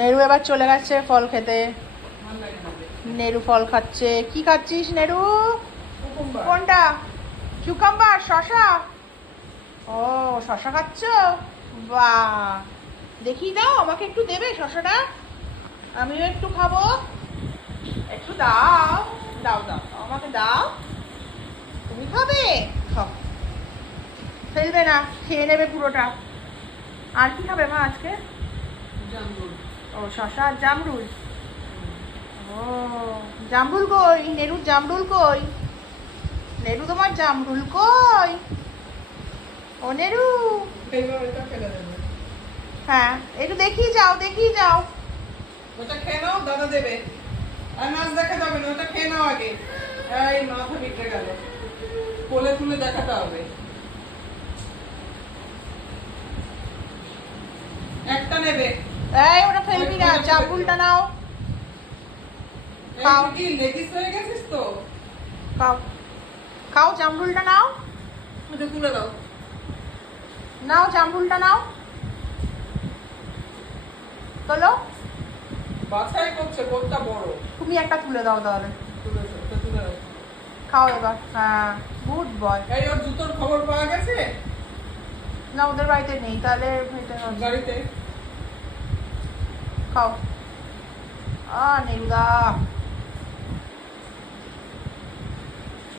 নেরু এবার চলে গেছে ফল খেতে। নেরু ফল খাচ্ছে। কি খাচ্ছিস নেরু? কোনটা? কিউকাম্বার? শশা? ও শশা খাচ্ছ? বাহ, দেখি দাও, আমাকে একটু দেবে শশাটা? আমিও একটু খাবো। একটু দাও, দাও দাও, আমাকে দাও। তুমি খাবে? খাও, ফেলবে না, খেয়ে নেবে পুরোটা। আর কি খাবে মা আজকে? ও শশা আর জামরুল। ও জামরুল কই? নেরুর জামরুল কই? নেরু তোমার জামরুল কই? ও নেরু, হ্যাঁ একটু দেখিয়ে যাও, দেখিয়ে যাও। ওটা খেয়ে নাও, দাদা দেবে। আর নাচ দেখাতে হবে না, ওটা খেয়ে নাও আগে। এই মাথা বিগড়ে গেল, কোলে তুলে দেখাতে হবে। একটা নেবে। এই ওটা ফেলবি না, জামরুলটা নাও। খাও। কি লেডিস হয়ে গেছিস তো? খাও, খাও জামরুলটা নাও। ওটা তুলে দাও। নাও জামরুলটা নাও। চলো, বাছাই করছে কোনটা বড়। তুমি একটা তুলে দাও তাহলে। তুলে দাও। খাও এবার। হ্যাঁ, গুড বয়। এই ওর জুতোর খবর পাওয়া গেছে? না, ওদের বাড়িতে নেই, তাহলে গাড়িতে খাও। নেরুদা